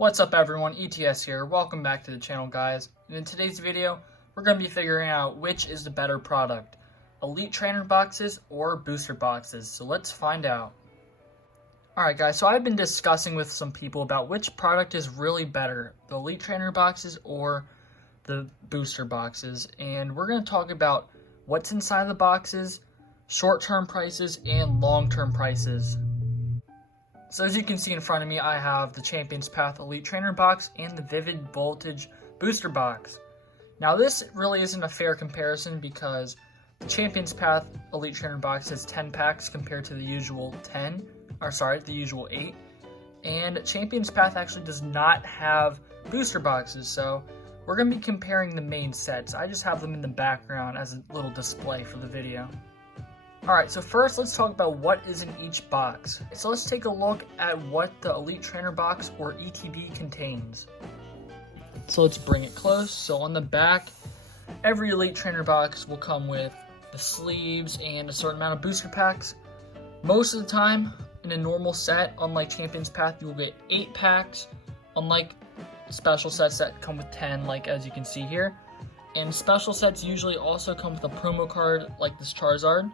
What's up everyone, ETS here. Welcome back to the channel, guys. And in today's video, we're going to be figuring out which is the better product, Elite Trainer boxes or booster boxes. So let's find out. Alright guys, so I've been discussing with some people about which product is really better, the Elite Trainer boxes or the booster boxes. And we're going to talk about what's inside the boxes, short-term prices, and long-term prices. So as you can see in front of me, I have the Champions Path Elite Trainer box and the Vivid Voltage booster box. Now this really isn't a fair comparison because the Champions Path Elite Trainer box has 10 packs compared to the usual 8. And Champions Path actually does not have booster boxes, so we're going to be comparing the main sets. I just have them in the background as a little display for the video. Alright, so first let's talk about what is in each box. So let's take a look at what the Elite Trainer box or ETB contains. So let's bring it close. So on the back, every Elite Trainer box will come with the sleeves and a certain amount of booster packs. Most of the time, in a normal set, unlike Champions Path, you will get 8 packs, unlike special sets that come with 10, like as you can see here. And special sets usually also come with a promo card like this Charizard.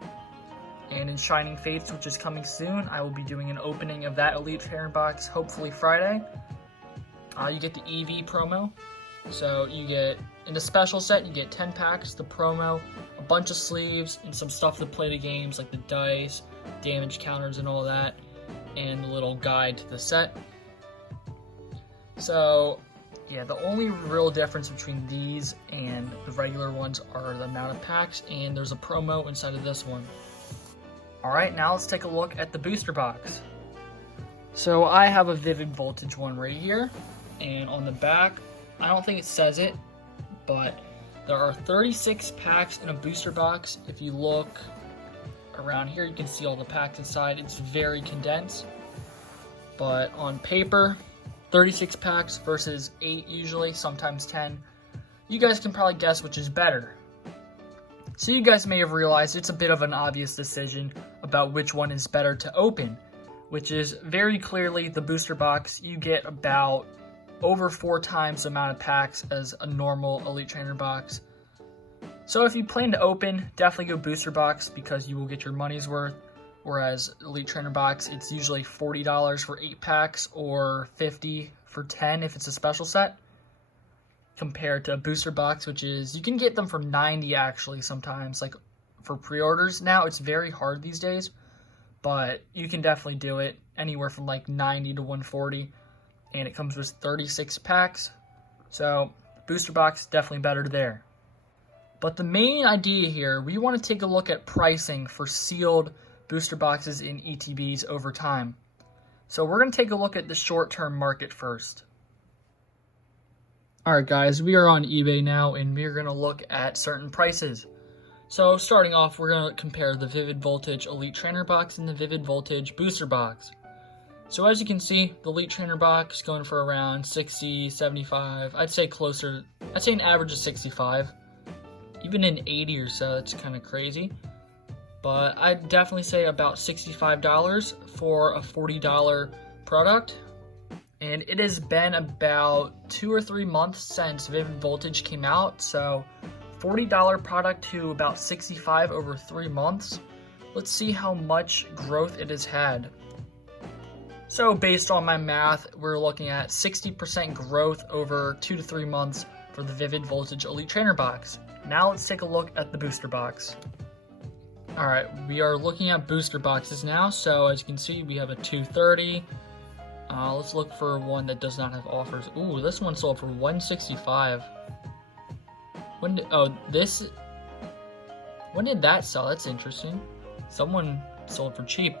And in Shining Fates, which is coming soon, I will be doing an opening of that Elite Trainer box, hopefully Friday. You get the EV promo. So you get, in the special set, you get 10 packs, the promo, a bunch of sleeves, and some stuff to play the games, like the dice, damage counters, and all that, and a little guide to the set. So, yeah, the only real difference between these and the regular ones are the amount of packs, and there's a promo inside of this one. Alright, now let's take a look at the booster box. So I have a Vivid Voltage one right here, and on the back, I don't think it says it, but there are 36 packs in a booster box. If you look around here, you can see all the packs inside. It's very condensed, but on paper, 36 packs versus 8 usually, sometimes 10. You guys can probably guess which is better. So you guys may have realized it's a bit of an obvious decision about which one is better to open, which is very clearly the booster box. You get about over 4 times the amount of packs as a normal Elite Trainer box. So if you plan to open, definitely go booster box because you will get your money's worth. Whereas Elite Trainer box, it's usually $40 for 8 packs or $50 for 10 if it's a special set. Compared to a booster box, which is, you can get them for $90 actually sometimes, like for pre-orders. Now it's very hard these days, but you can definitely do it anywhere from like $90 to $140, and it comes with 36 packs. So booster box definitely better there. But the main idea here, we want to take a look at pricing for sealed booster boxes in ETBs over time. So we're going to take a look at the short-term market first. Alright guys, we are on eBay now and we're going to look at certain prices. So starting off, we're going to compare the Vivid Voltage Elite Trainer box and the Vivid Voltage booster box. So as you can see, the Elite Trainer box going for around 60, 75, I'd say an average of 65. Even an 80 or so, that's kind of crazy. But I'd definitely say about $65 for a $40 product. And it has been about 2 or 3 months since Vivid Voltage came out, so $40 product to about $65 over 3 months. Let's see how much growth it has had. So based on my math, we're looking at 60% growth over 2 to 3 months for the Vivid Voltage Elite Trainer box. Now let's take a look at the booster box. Alright, we are looking at booster boxes now, so as you can see, we have a 230. Let's look for one that does not have offers. Ooh, this one sold for $165. When did that sell? That's interesting. Someone sold for cheap.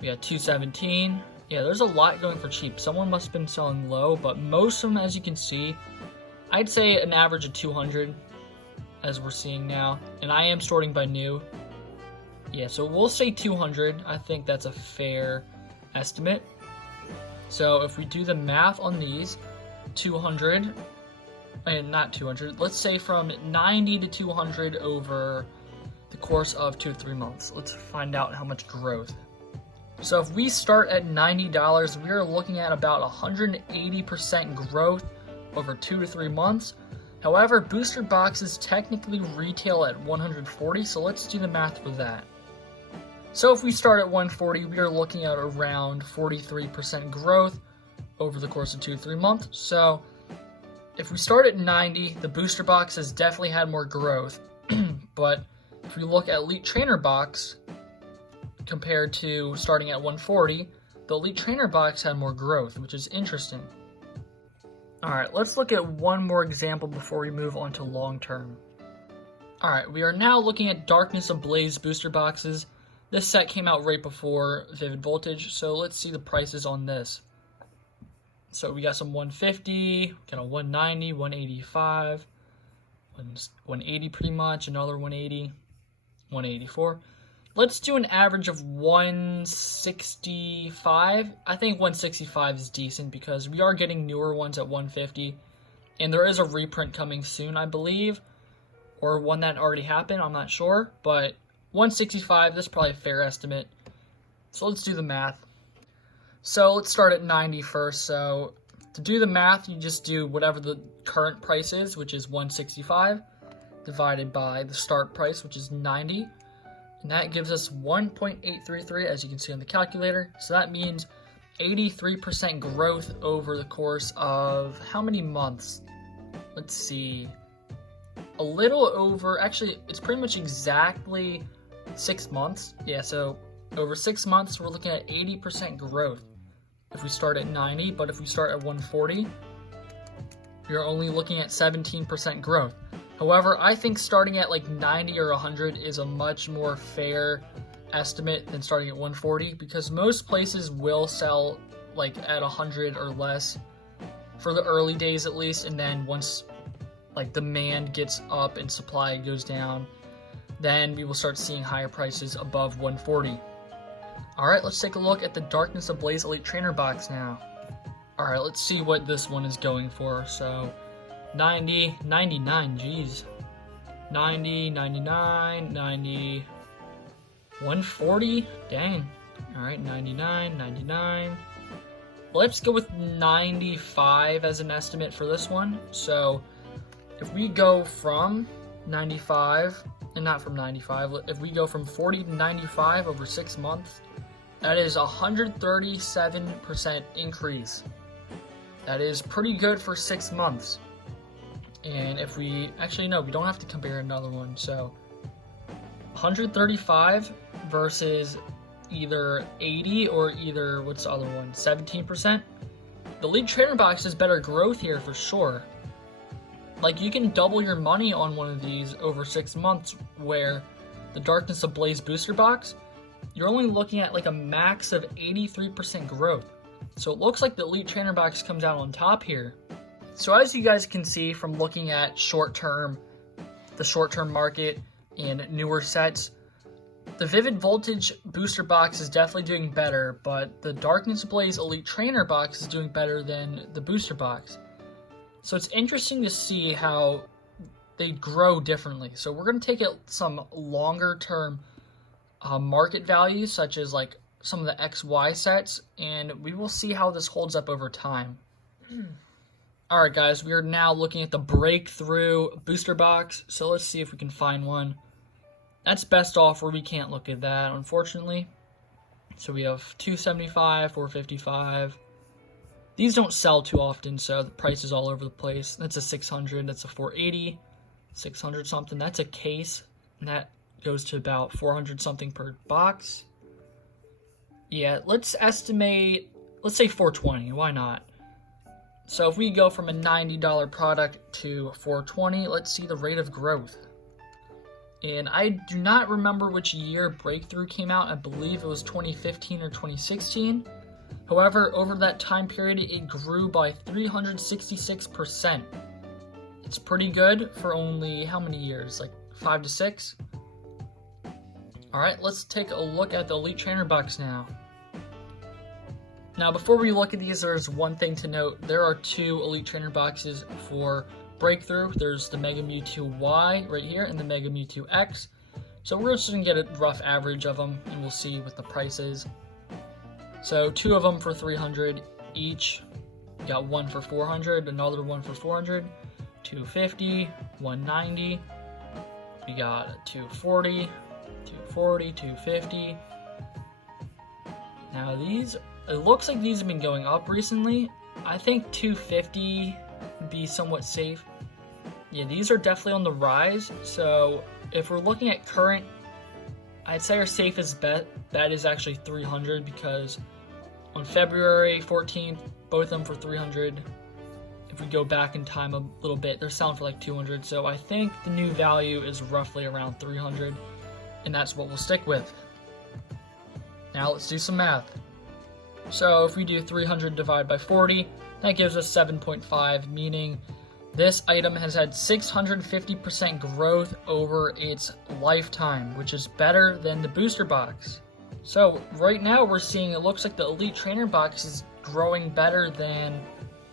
We got 217. Yeah, there's a lot going for cheap. Someone must have been selling low, but most of them, as you can see, I'd say an average of 200, as we're seeing now. And I am sorting by new. Yeah, so we'll say 200. I think that's a fair estimate. So if we do the math on these, 200, and not 200, let's say from 90 to 200 over the course of 2 to 3 months. Let's find out how much growth. So if we start at $90, we are looking at about 180% growth over 2 to 3 months. However, booster boxes technically retail at $140, so let's do the math for that. So if we start at $140, we are looking at around 43% growth over the course of 2 to 3 months. So if we start at $90, the booster box has definitely had more growth. But if we look at Elite Trainer box compared to starting at $140, the Elite Trainer box had more growth, which is interesting. Alright, let's look at one more example before we move on to long term. Alright, we are now looking at Darkness Ablaze booster boxes. This set came out right before Vivid Voltage, so let's see the prices on this. So we got some 150, got a 190, 185, 180 pretty much, another 180, 184. Let's do an average of 165. I think 165 is decent because we are getting newer ones at 150. And there is a reprint coming soon, I believe. Or one that already happened, I'm not sure. But 165, that's probably a fair estimate. So let's do the math. So let's start at 90 first. So to do the math, you just do whatever the current price is, which is 165, divided by the start price, which is 90. And that gives us 1.833, as you can see on the calculator. So that means 83% growth over the course of how many months? Let's see. A little over, actually, it's pretty much exactly 6 months. Yeah, so over 6 months, we're looking at 80% growth if we start at 90. But if we start at 140, you're only looking at 17% growth. However, I think starting at like 90 or 100 is a much more fair estimate than starting at 140 because most places will sell like at 100 or less for the early days at least, and then once like demand gets up and supply goes down, then we will start seeing higher prices above 140. Alright, let's take a look at the Darkness Ablaze Elite Trainer box now. Alright, let's see what this one is going for. So 90, 99, geez. 90, 99, 90, 140, dang. Alright, 99, 99. Let's go with 95 as an estimate for this one. So if we go from 95, and not from 95, if we go from 40 to 95 over 6 months, that is 137% increase. That is pretty good for 6 months. And if we, actually no, we don't have to compare another one. So 135 versus either 80 or either, what's the other one, 17%. The Elite Trainer box has better growth here for sure. Like you can double your money on one of these over 6 months, where the Darkness Ablaze booster box, you're only looking at like a max of 83% growth. So it looks like the Elite Trainer box comes out on top here. So as you guys can see from looking at the short-term market and newer sets, the Vivid Voltage booster box is definitely doing better, but the Darkness Ablaze Elite Trainer box is doing better than the booster box. So it's interesting to see how they grow differently. So we're going to take some longer-term market values, such as like some of the XY sets, and we will see how this holds up over time. Alright guys, we are now looking at the Breakthrough booster box, so let's see if we can find one. That's best offer, we can't look at that, unfortunately. So we have 275, 455. These don't sell too often, so the price is all over the place. That's a 600, that's a 480, 600 something. That's a case, and that goes to about 400 something per box. Yeah, let's estimate, let's say 420, why not? So if we go from a $90 product to 420, let's see the rate of growth. And I do not remember which year Breakthrough came out. I believe it was 2015 or 2016. However, over that time period, it grew by 366%. It's pretty good for only how many years? Like 5 to 6? Alright, let's take a look at the Elite Trainer box now. Now, before we look at these, there's one thing to note. There are 2 Elite Trainer boxes for Breakthrough. There's the Mega Mewtwo Y right here and the Mega Mewtwo X. So we're just going to get a rough average of them, and we'll see what the price is. So 2 of them for 300 each. We got 1 for 400, another 1 for 400, 250, 190. We got 240, 240, 250. Now these, it looks like these have been going up recently. I think 250 would be somewhat safe. Yeah, these are definitely on the rise. So if we're looking at current, I'd say our safest bet is actually 300, because on February 14th, both of them for 300. If we go back in time a little bit, they're selling for like 200. So I think the new value is roughly around 300, and that's what we'll stick with. Now let's do some math. So if we do 300 divided by 40, that gives us 7.5, meaning this item has had 650% growth over its lifetime, which is better than the booster box. So right now we're seeing, it looks like the Elite Trainer box is growing better than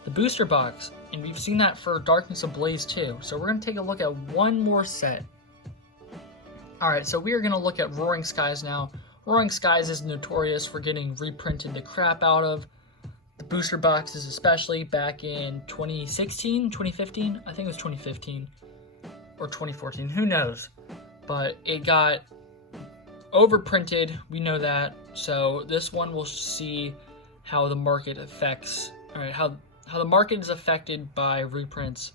the booster box, and we've seen that for Darkness Ablaze too. So we're going to take a look at one more set. Alright, so we are going to look at Roaring Skies now. Roaring Skies is notorious for getting reprinted the crap out of. The booster boxes especially back in 2016, 2015, I think it was 2015 or 2014, who knows, but it got overprinted, we know that. So this one we'll see how the market affects, alright, how the market is affected by reprints.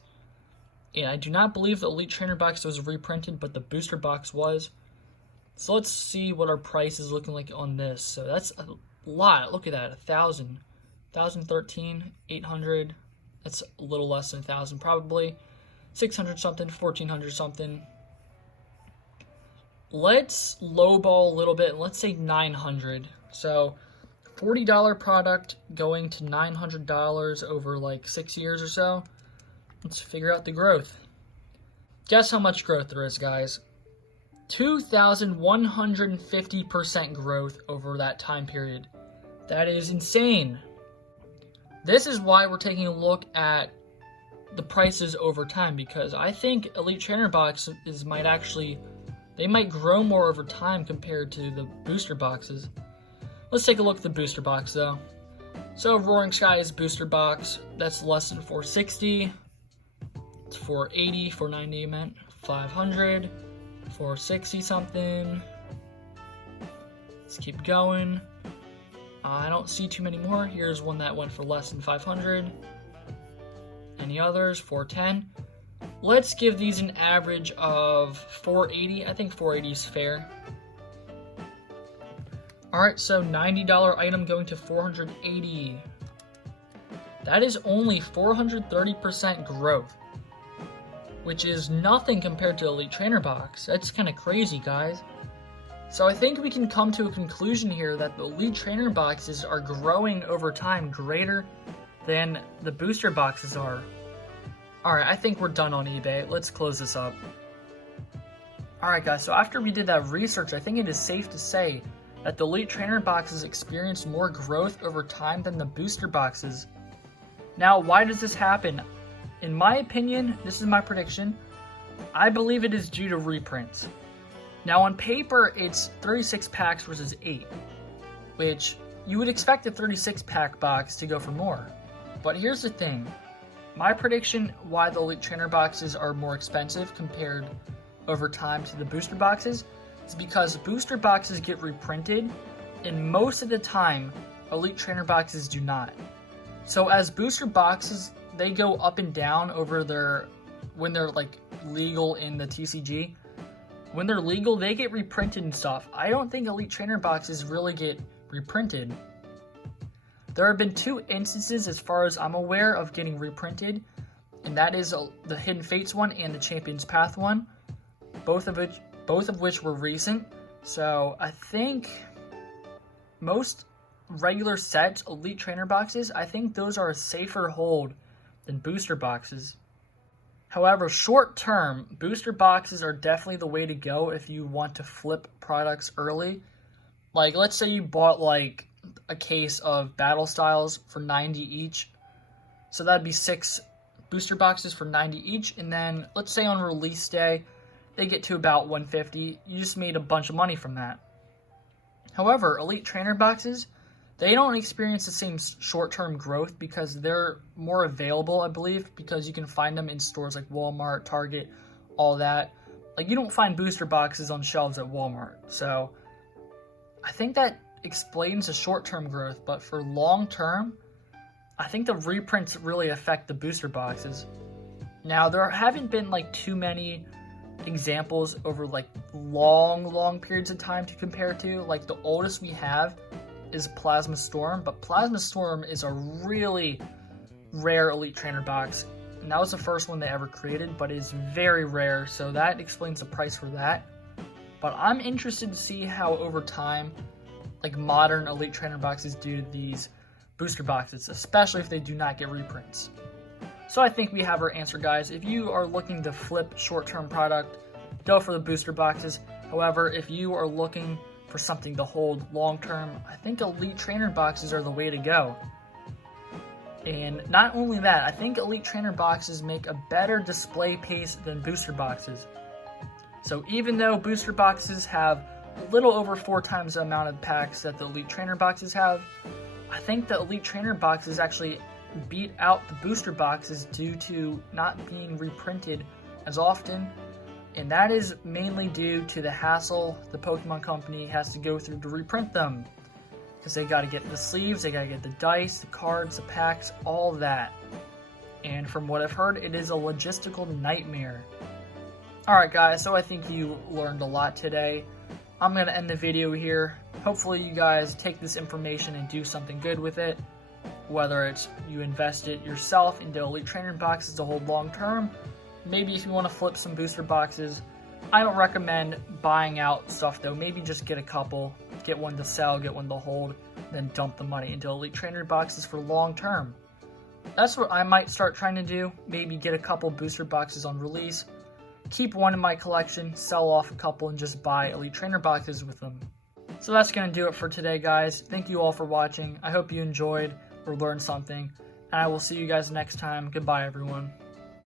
And I do not believe the Elite Trainer box was reprinted, but the booster box was. So let's see what our price is looking like on this. So that's a lot, look at that, 1,000. 1,013, 800, that's a little less than 1,000 probably, 600 something, 1,400 something. Let's lowball a little bit, let's say 900. So $40 product going to $900 over like 6 years or so. Let's figure out the growth. Guess how much growth there is, guys. 2,150% growth over that time period. That is insane. This is why we're taking a look at the prices over time, because I think Elite Trainer boxes might actually, they might grow more over time compared to the booster boxes. Let's take a look at the booster box though. So Roaring Skies booster box, that's less than 460. It's 480, 490 I meant, 500, 460 something. Let's keep going. I don't see too many more. Here's one that went for less than 500. Any others? 410. Let's give these an average of 480. I think 480 is fair. Alright, so $90 item going to 480. That is only 430% growth, which is nothing compared to Elite Trainer box. That's kind of crazy, guys. So I think we can come to a conclusion here that the Elite Trainer boxes are growing over time greater than the booster boxes are. Alright, I think we're done on eBay. Let's close this up. Alright guys, so after we did that research, I think it is safe to say that the Elite Trainer boxes experienced more growth over time than the booster boxes. Now, why does this happen? In my opinion, this is my prediction, I believe it is due to reprints. Now on paper, it's 36 packs versus 8, which you would expect a 36 pack box to go for more. But here's the thing, my prediction why the Elite Trainer boxes are more expensive compared over time to the booster boxes is because booster boxes get reprinted, and most of the time, Elite Trainer boxes do not. So as booster boxes, they go up and down over when they're like legal in the TCG. When they're legal, they get reprinted and stuff. I don't think Elite Trainer boxes really get reprinted. There have been 2 instances, as far as I'm aware, of getting reprinted, and that is the Hidden Fates one and the Champions Path one, both of which were recent. So I think most regular sets, Elite Trainer boxes, I think those are a safer hold than booster boxes. However, short term, booster boxes are definitely the way to go if you want to flip products early. Like, let's say you bought like a case of Battle Styles for 90 each. So that'd be 6 booster boxes for 90 each. And then let's say on release day, they get to about 150. You just made a bunch of money from that. However, Elite Trainer boxes, They don't experience the same short-term growth because they're more available, I believe, because you can find them in stores like Walmart, Target, all that. Like, you don't find booster boxes on shelves at Walmart. So I think that explains the short-term growth, but for long-term, I think the reprints really affect the booster boxes. Now, there haven't been like too many examples over like long periods of time to compare to. Like, the oldest we have is Plasma Storm, but Plasma Storm is a really rare Elite Trainer box, and that was the first one they ever created, but it's very rare, so that explains the price for that. But I'm interested to see how over time, like, modern Elite Trainer boxes do these booster boxes, especially if they do not get reprints. So I think we have our answer, guys. If you are looking to flip short-term product, go for the booster boxes. However, if you are looking for something to hold long-term, I think Elite Trainer boxes are the way to go. And not only that, I think Elite Trainer boxes make a better display pace than booster boxes. So even though booster boxes have a little over 4 times the amount of packs that the Elite Trainer boxes have, I think the Elite Trainer boxes actually beat out the booster boxes due to not being reprinted as often. And that is mainly due to the hassle the Pokemon Company has to go through to reprint them. Because they got to get the sleeves, they got to get the dice, the cards, the packs, all that. And from what I've heard, it is a logistical nightmare. Alright guys, so I think you learned a lot today. I'm going to end the video here. Hopefully you guys take this information and do something good with it. Whether it's you invest it yourself into Elite Trainer boxes to hold long term. Maybe if you want to flip some booster boxes. I don't recommend buying out stuff though. Maybe just get a couple, get one to sell, get one to hold, then dump the money into Elite Trainer boxes for long term. That's what I might start trying to do. Maybe get a couple booster boxes on release, keep one in my collection, sell off a couple, and just buy Elite Trainer boxes with them. So that's going to do it for today, guys. Thank you all for watching. I hope you enjoyed or learned something, and I will see you guys next time. Goodbye, everyone.